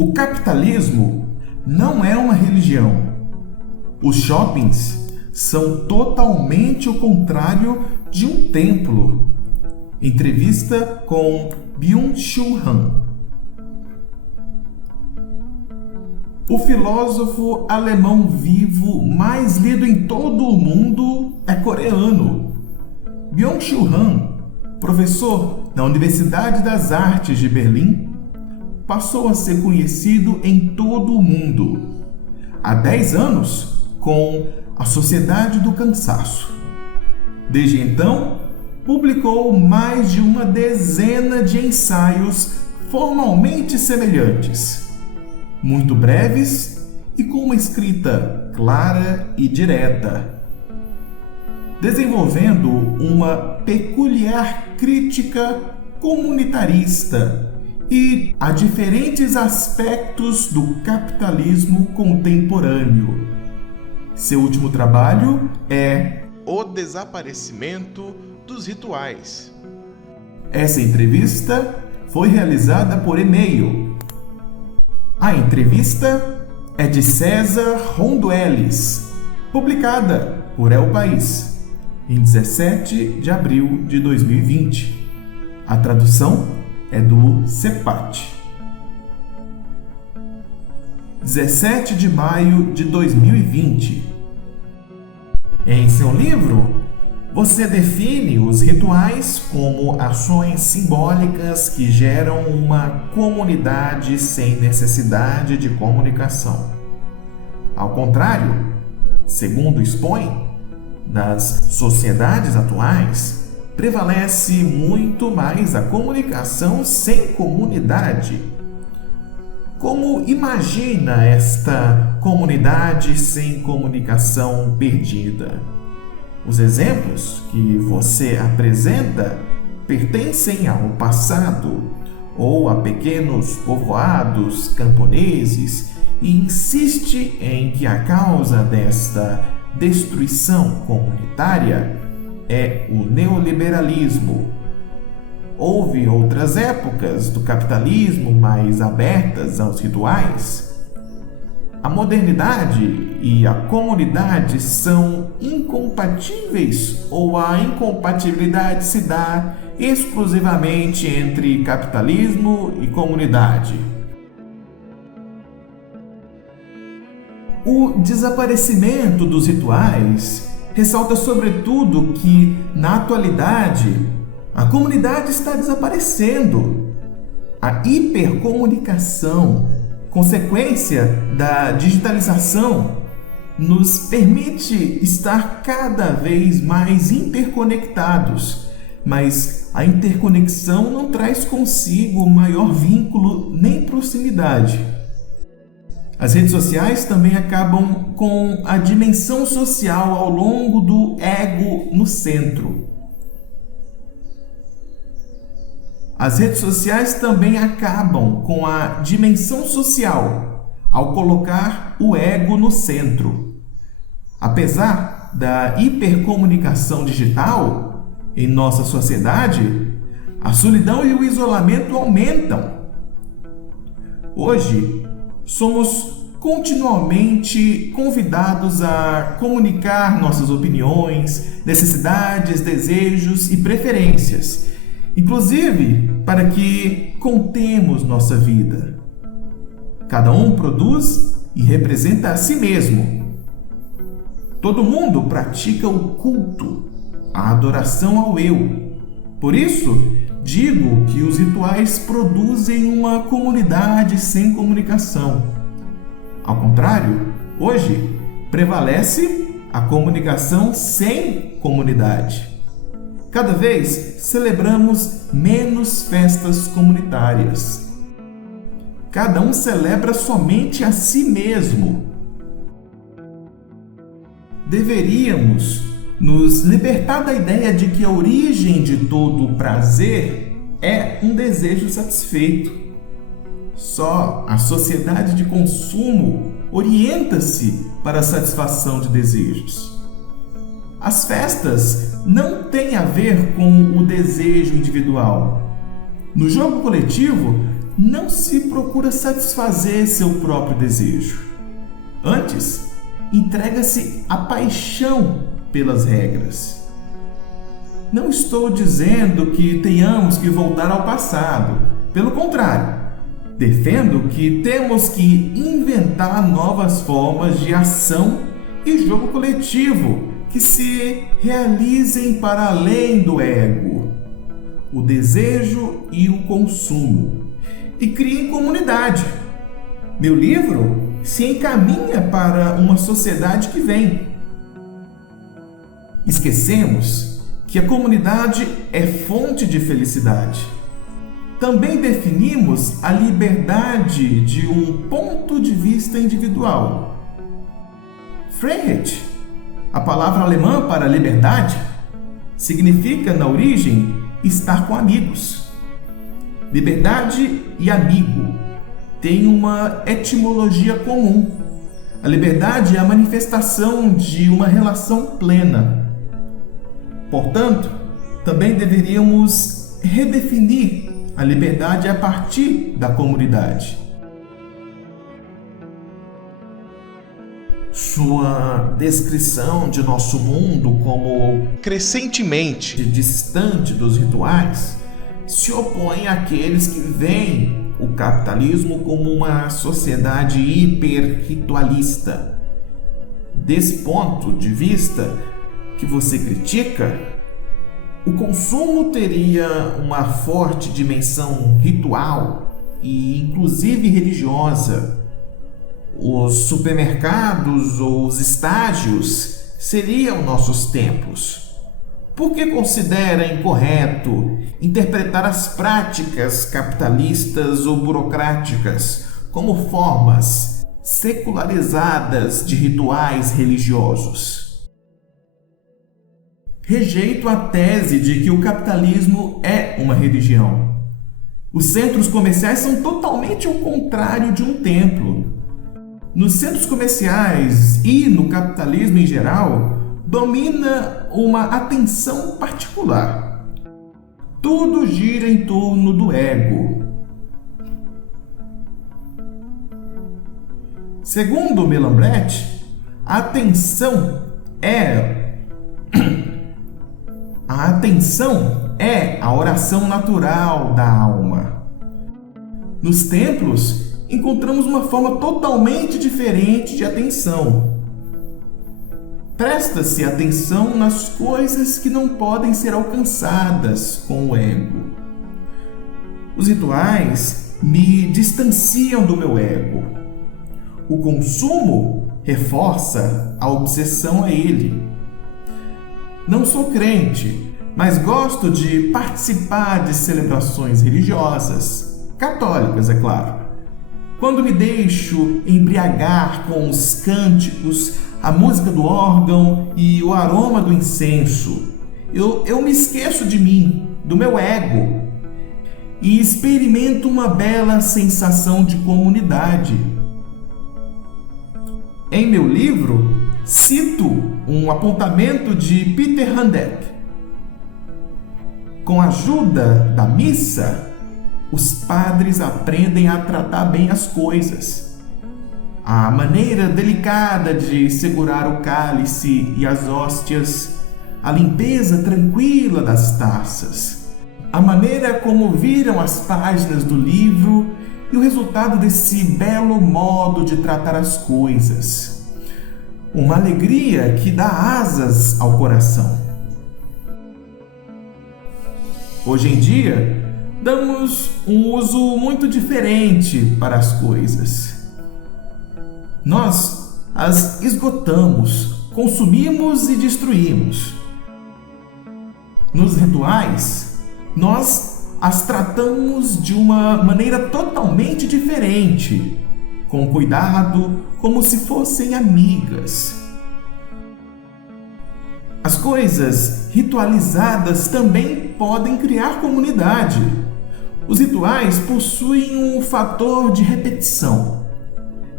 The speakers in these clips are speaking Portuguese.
O capitalismo não é uma religião. Os shoppings são totalmente o contrário de um templo. Entrevista com Byung-Chul Han. O filósofo alemão vivo mais lido em todo o mundo é coreano. Byung-Chul Han, professor na Universidade das Artes de Berlim, passou a ser conhecido em todo o mundo. Há 10 anos, com A Sociedade do Cansaço. Desde então, publicou mais de uma dezena de ensaios formalmente semelhantes, muito breves e com uma escrita clara e direta, desenvolvendo uma peculiar crítica comunitarista e a diferentes aspectos do capitalismo contemporâneo. Seu último trabalho é O Desaparecimento dos Rituais. Essa entrevista foi realizada por e-mail. A entrevista é de César Rondueles, publicada por El País, em 17 de abril de 2020. A tradução é do CEPAT. 17 de maio de 2020. Em seu livro, você define os rituais como ações simbólicas que geram uma comunidade sem necessidade de comunicação. Ao contrário, segundo expõe, nas sociedades atuais, prevalece muito mais a comunicação sem comunidade. Como imagina esta comunidade sem comunicação perdida? Os exemplos que você apresenta pertencem ao passado ou a pequenos povoados camponeses e insiste em que a causa desta destruição comunitária é o neoliberalismo. Houve outras épocas do capitalismo mais abertas aos rituais. A modernidade e a comunidade são incompatíveis ou a incompatibilidade se dá exclusivamente entre capitalismo e comunidade? O desaparecimento dos rituais ressalta sobretudo que, na atualidade, a comunidade está desaparecendo. A hipercomunicação, consequência da digitalização, nos permite estar cada vez mais interconectados, mas a interconexão não traz consigo maior vínculo nem proximidade. As redes sociais também acabam com a dimensão social ao longo do ego no centro. As redes sociais também acabam com a dimensão social ao colocar o ego no centro. Apesar da hipercomunicação digital em nossa sociedade, a solidão e o isolamento aumentam. Hoje, somos continuamente convidados a comunicar nossas opiniões, necessidades, desejos e preferências, inclusive para que contemos nossa vida. Cada um produz e representa a si mesmo. Todo mundo pratica o culto, a adoração ao eu. Por isso, digo que os rituais produzem uma comunidade sem comunicação. Ao contrário, hoje prevalece a comunicação sem comunidade. Cada vez celebramos menos festas comunitárias. Cada um celebra somente a si mesmo. Deveríamos nos libertar da ideia de que a origem de todo o prazer é um desejo satisfeito. Só a sociedade de consumo orienta-se para a satisfação de desejos. As festas não têm a ver com o desejo individual. No jogo coletivo, não se procura satisfazer seu próprio desejo. Antes, entrega-se à paixão pelas regras. Não estou dizendo que tenhamos que voltar ao passado. Pelo contrário, defendo que temos que inventar novas formas de ação e jogo coletivo que se realizem para além do ego, o desejo e o consumo, e criem comunidade. Meu livro se encaminha para uma sociedade que vem. Esquecemos que a comunidade é fonte de felicidade. Também definimos a liberdade de um ponto de vista individual. Freiheit, a palavra alemã para liberdade, significa, na origem, estar com amigos. Liberdade e amigo têm uma etimologia comum. A liberdade é a manifestação de uma relação plena. Portanto, também deveríamos redefinir a liberdade a partir da comunidade. Sua descrição de nosso mundo como crescentemente distante dos rituais se opõe àqueles que veem o capitalismo como uma sociedade hiperritualista. Desse ponto de vista que você critica, o consumo teria uma forte dimensão ritual e inclusive religiosa. Os supermercados ou os estágios seriam nossos templos. Por que considera incorreto interpretar as práticas capitalistas ou burocráticas como formas secularizadas de rituais religiosos? Rejeito a tese de que o capitalismo é uma religião. Os centros comerciais são totalmente o contrário de um templo. Nos centros comerciais e no capitalismo em geral, domina uma atenção particular. Tudo gira em torno do ego. Segundo Melambrecht, a atenção é a oração natural da alma. Nos templos, encontramos uma forma totalmente diferente de atenção. Presta-se atenção nas coisas que não podem ser alcançadas com o ego. Os rituais me distanciam do meu ego. O consumo reforça a obsessão a ele. Não sou crente, mas gosto de participar de celebrações religiosas, católicas, é claro. Quando me deixo embriagar com os cânticos, a música do órgão e o aroma do incenso, eu me esqueço de mim, do meu ego, e experimento uma bela sensação de comunidade. Em meu livro, cito um apontamento de Peter Handke. Com a ajuda da missa, os padres aprendem a tratar bem as coisas. A maneira delicada de segurar o cálice e as hóstias, a limpeza tranquila das taças, a maneira como viram as páginas do livro e o resultado desse belo modo de tratar as coisas. Uma alegria que dá asas ao coração. Hoje em dia, damos um uso muito diferente para as coisas. Nós as esgotamos, consumimos e destruímos. Nos rituais, nós as tratamos de uma maneira totalmente diferente, com cuidado, como se fossem amigas. As coisas ritualizadas também podem criar comunidade. Os rituais possuem um fator de repetição,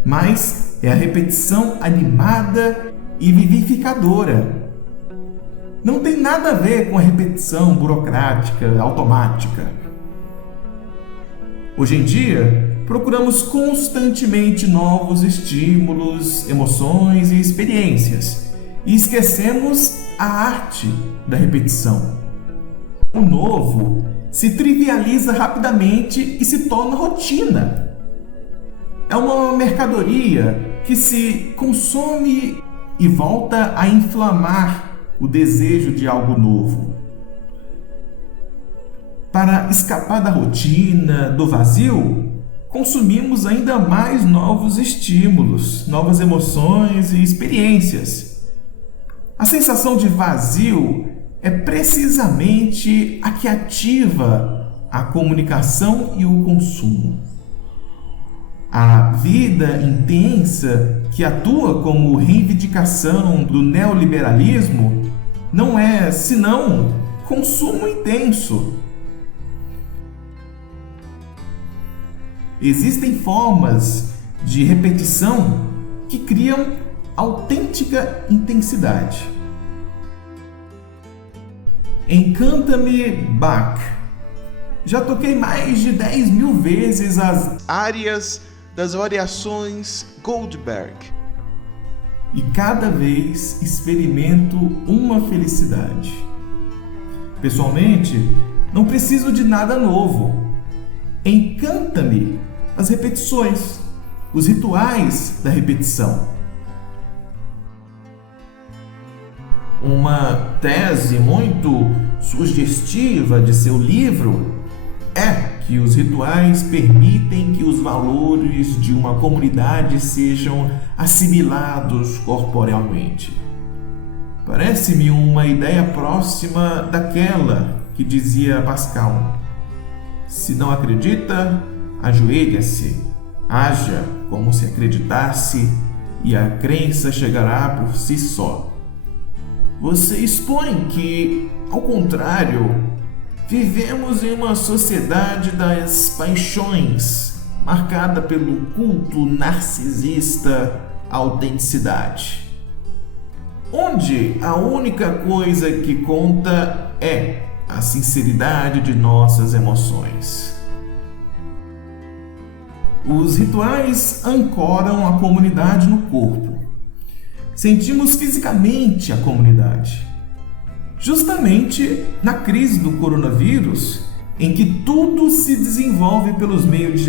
mas é a repetição animada e vivificadora. Não tem nada a ver com a repetição burocrática, automática. Hoje em dia, procuramos constantemente novos estímulos, emoções e experiências e esquecemos a arte da repetição. O novo se trivializa rapidamente e se torna rotina. É uma mercadoria que se consome e volta a inflamar o desejo de algo novo. Para escapar da rotina, do vazio, consumimos ainda mais novos estímulos, novas emoções e experiências. A sensação de vazio é precisamente a que ativa a comunicação e o consumo. A vida intensa que atua como reivindicação do neoliberalismo não é senão consumo intenso. Existem formas de repetição que criam autêntica intensidade. Encanta-me, Bach. Já toquei mais de 10.000 vezes as áreas das variações Goldberg. E cada vez experimento uma felicidade. Pessoalmente, não preciso de nada novo. Encanta-me as repetições, os rituais da repetição. Uma tese muito sugestiva de seu livro é que os rituais permitem que os valores de uma comunidade sejam assimilados corporealmente. Parece-me uma ideia próxima daquela que dizia Pascal: se não acredita, ajoelha-se, haja como se acreditasse e a crença chegará por si só. Você expõe que, ao contrário, vivemos em uma sociedade das paixões, marcada pelo culto narcisista à autenticidade, onde a única coisa que conta é a sinceridade de nossas emoções. Os rituais ancoram a comunidade no corpo. Sentimos fisicamente a comunidade. Justamente na crise do coronavírus, em que tudo se desenvolve pelos meios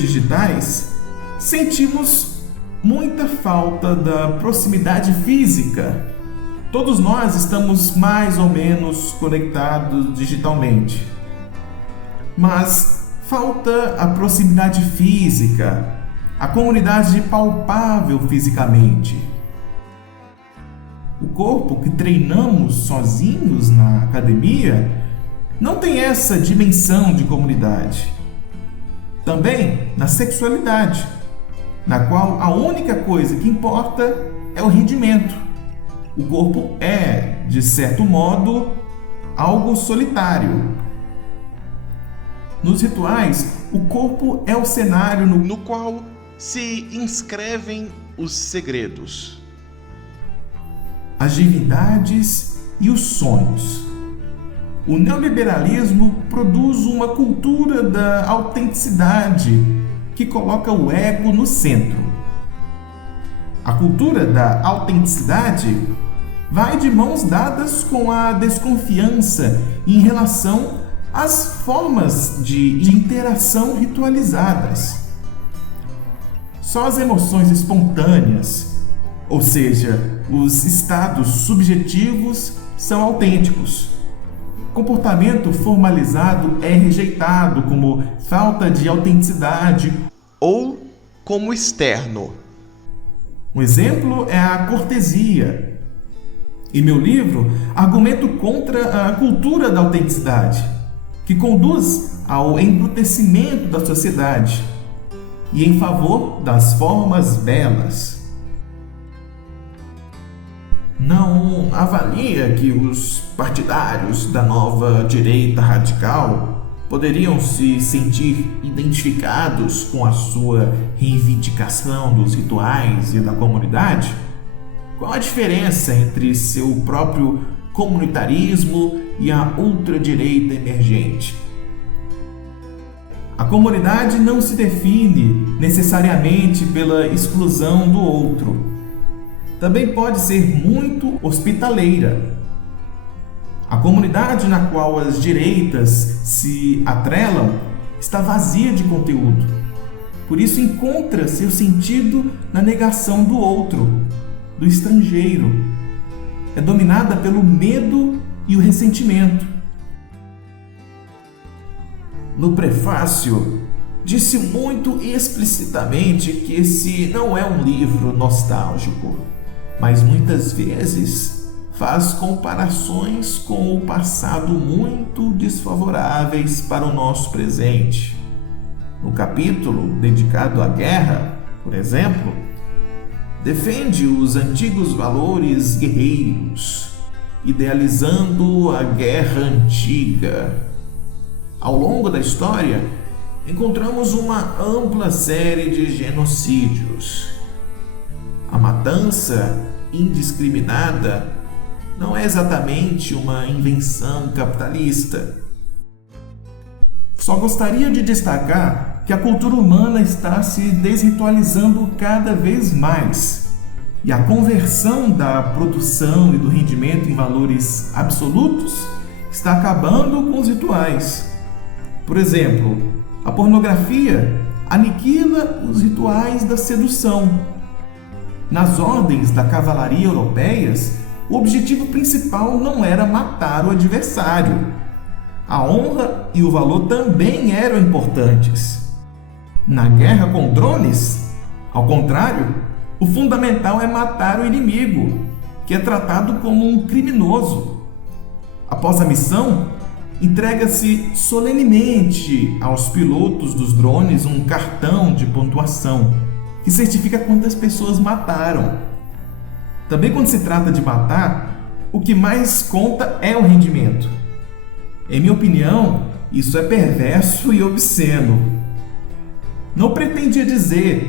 digitais, sentimos muita falta da proximidade física. Todos nós estamos mais ou menos conectados digitalmente, mas falta a proximidade física, a comunidade palpável fisicamente. O corpo que treinamos sozinhos na academia não tem essa dimensão de comunidade. Também na sexualidade, na qual a única coisa que importa é o rendimento. O corpo é, de certo modo, algo solitário. Nos rituais, o corpo é o cenário no qual se inscrevem os segredos, as divindades e os sonhos. O neoliberalismo produz uma cultura da autenticidade que coloca o ego no centro. A cultura da autenticidade vai de mãos dadas com a desconfiança em relação às formas de interação ritualizadas. Só as emoções espontâneas, ou seja, os estados subjetivos, são autênticos. Comportamento formalizado é rejeitado como falta de autenticidade ou como externo. Um exemplo é a cortesia. Em meu livro, argumento contra a cultura da autenticidade, que conduz ao embrutecimento da sociedade, e em favor das formas belas. Não avalia que os partidários da nova direita radical poderiam se sentir identificados com a sua reivindicação dos rituais e da comunidade? Qual a diferença entre seu próprio comunitarismo e a ultradireita emergente? A comunidade não se define necessariamente pela exclusão do outro. Também pode ser muito hospitaleira. A comunidade na qual as direitas se atrelam está vazia de conteúdo. Por isso encontra seu sentido na negação do outro, do estrangeiro. É dominada pelo medo e o ressentimento. No prefácio, disse muito explicitamente que esse não é um livro nostálgico, mas muitas vezes faz comparações com o passado muito desfavoráveis para o nosso presente. No capítulo dedicado à guerra, por exemplo, defende os antigos valores guerreiros, idealizando a guerra antiga. Ao longo da história, encontramos uma ampla série de genocídios. A matança indiscriminada não é exatamente uma invenção capitalista. Só gostaria de destacar que a cultura humana está se desritualizando cada vez mais e a conversão da produção e do rendimento em valores absolutos está acabando com os rituais. Por exemplo, a pornografia aniquila os rituais da sedução. Nas ordens da cavalaria europeias, o objetivo principal não era matar o adversário. A honra e o valor também eram importantes. Na guerra com drones, ao contrário, o fundamental é matar o inimigo, que é tratado como um criminoso. Após a missão, entrega-se solenemente aos pilotos dos drones um cartão de pontuação, que certifica quantas pessoas mataram. Também quando se trata de matar, o que mais conta é o rendimento. Em minha opinião, isso é perverso e obsceno. Não pretendia dizer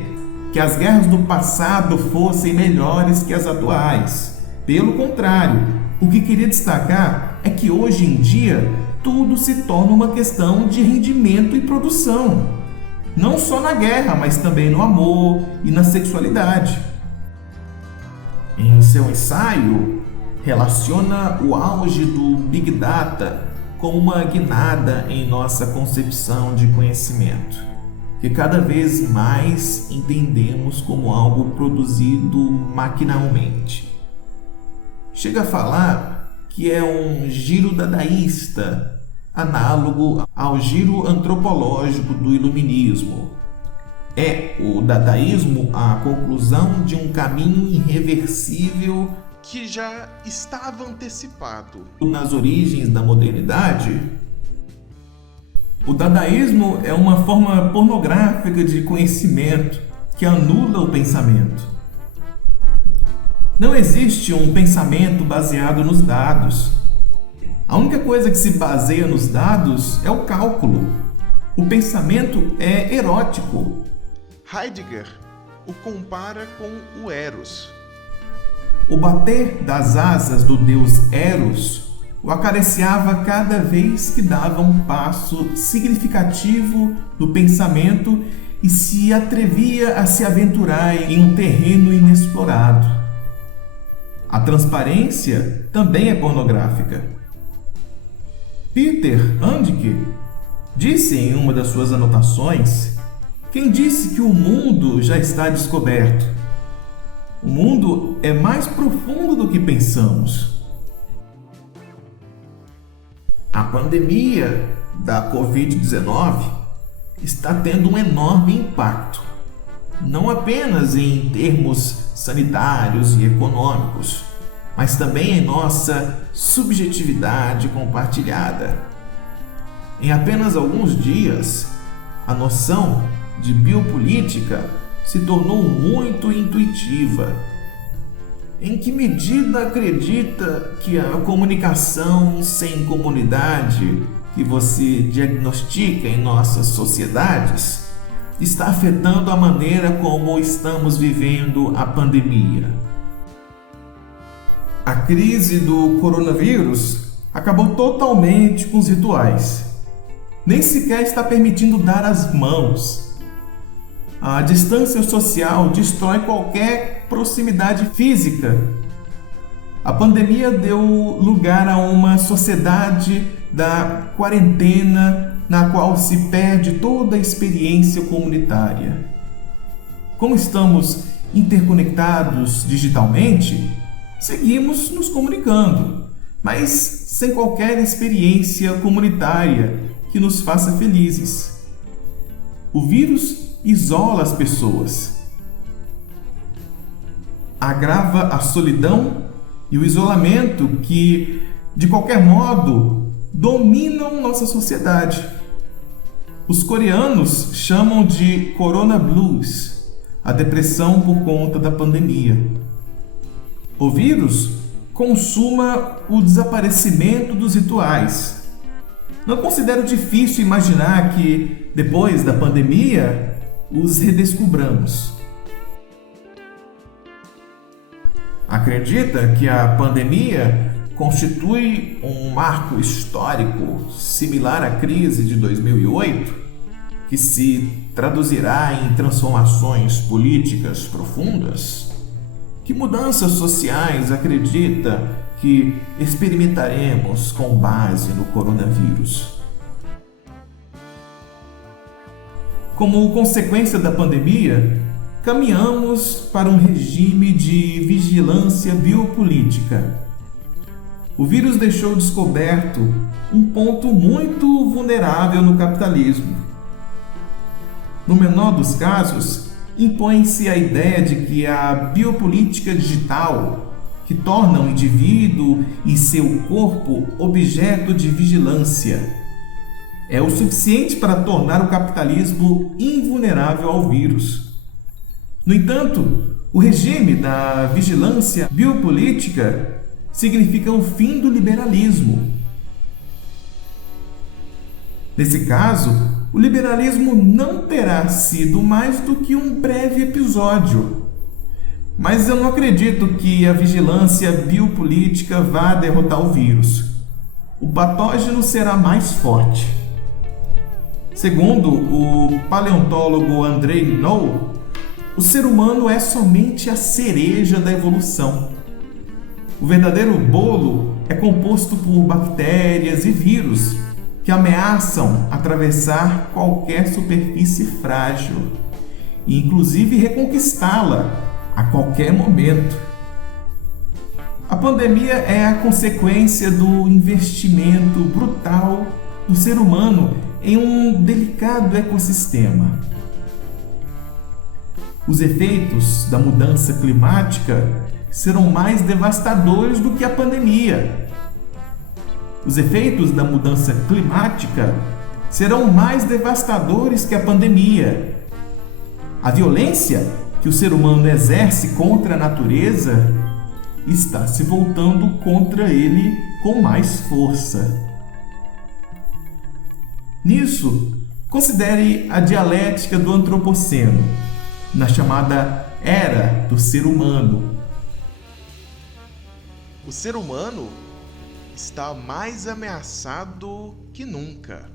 que as guerras do passado fossem melhores que as atuais. Pelo contrário, o que queria destacar é que hoje em dia tudo se torna uma questão de rendimento e produção. Não só na guerra, mas também no amor e na sexualidade. Em seu ensaio, relaciona o auge do Big Data com uma guinada em nossa concepção de conhecimento, que cada vez mais entendemos como algo produzido maquinalmente. Chega a falar que é um giro dadaísta, análogo ao giro antropológico do iluminismo. É o dadaísmo a conclusão de um caminho irreversível que já estava antecipado nas origens da modernidade. O dadaísmo é uma forma pornográfica de conhecimento que anula o pensamento. Não existe um pensamento baseado nos dados. A única coisa que se baseia nos dados é o cálculo. O pensamento é erótico. Heidegger o compara com o Eros. O bater das asas do deus Eros o acariciava cada vez que dava um passo significativo no pensamento e se atrevia a se aventurar em um terreno inexplorado. A transparência também é pornográfica. Peter Handke disse em uma das suas anotações: quem disse que o mundo já está descoberto? O mundo é mais profundo do que pensamos. A pandemia da Covid-19 está tendo um enorme impacto, não apenas em termos sanitários e econômicos, mas também em nossa subjetividade compartilhada. Em apenas alguns dias, a noção de biopolítica se tornou muito intuitiva. Em que medida acredita que a comunicação sem comunidade que você diagnostica em nossas sociedades está afetando a maneira como estamos vivendo a pandemia? A crise do coronavírus acabou totalmente com os rituais. nem sequer está permitindo dar as mãos. A distância social destrói qualquer proximidade física. A pandemia deu lugar a uma sociedade da quarentena, na qual se perde toda a experiência comunitária. Como estamos interconectados digitalmente, seguimos nos comunicando, mas sem qualquer experiência comunitária que nos faça felizes. O vírus isola as pessoas, agrava a solidão e o isolamento que, de qualquer modo, dominam nossa sociedade. Os coreanos chamam de Corona Blues a depressão por conta da pandemia. O vírus consuma o desaparecimento dos rituais. Não considero difícil imaginar que, depois da pandemia, os redescubramos. Acredita que a pandemia constitui um marco histórico similar à crise de 2008, que se traduzirá em transformações políticas profundas? Que mudanças sociais acredita que experimentaremos com base no coronavírus? Como consequência da pandemia, caminhamos para um regime de vigilância biopolítica. O vírus deixou descoberto um ponto muito vulnerável no capitalismo. No menor dos casos, impõe-se a ideia de que a biopolítica digital, que torna o indivíduo e seu corpo objeto de vigilância, é o suficiente para tornar o capitalismo invulnerável ao vírus. No entanto, o regime da vigilância biopolítica significa o fim do liberalismo. Nesse caso, o liberalismo não terá sido mais do que um breve episódio. Mas eu não acredito que a vigilância biopolítica vá derrotar o vírus. O patógeno será mais forte. Segundo o paleontólogo Andrei Noll, o ser humano é somente a cereja da evolução. O verdadeiro bolo é composto por bactérias e vírus que ameaçam atravessar qualquer superfície frágil e inclusive reconquistá-la a qualquer momento. A pandemia é a consequência do investimento brutal do ser humano em um delicado ecossistema. Os efeitos da mudança climática serão mais devastadores do que a pandemia. Os efeitos da mudança climática serão mais devastadores que a pandemia. A violência que o ser humano exerce contra a natureza está se voltando contra ele com mais força. Nisso, considere a dialética do antropoceno, na chamada Era do Ser Humano. O ser humano está mais ameaçado que nunca.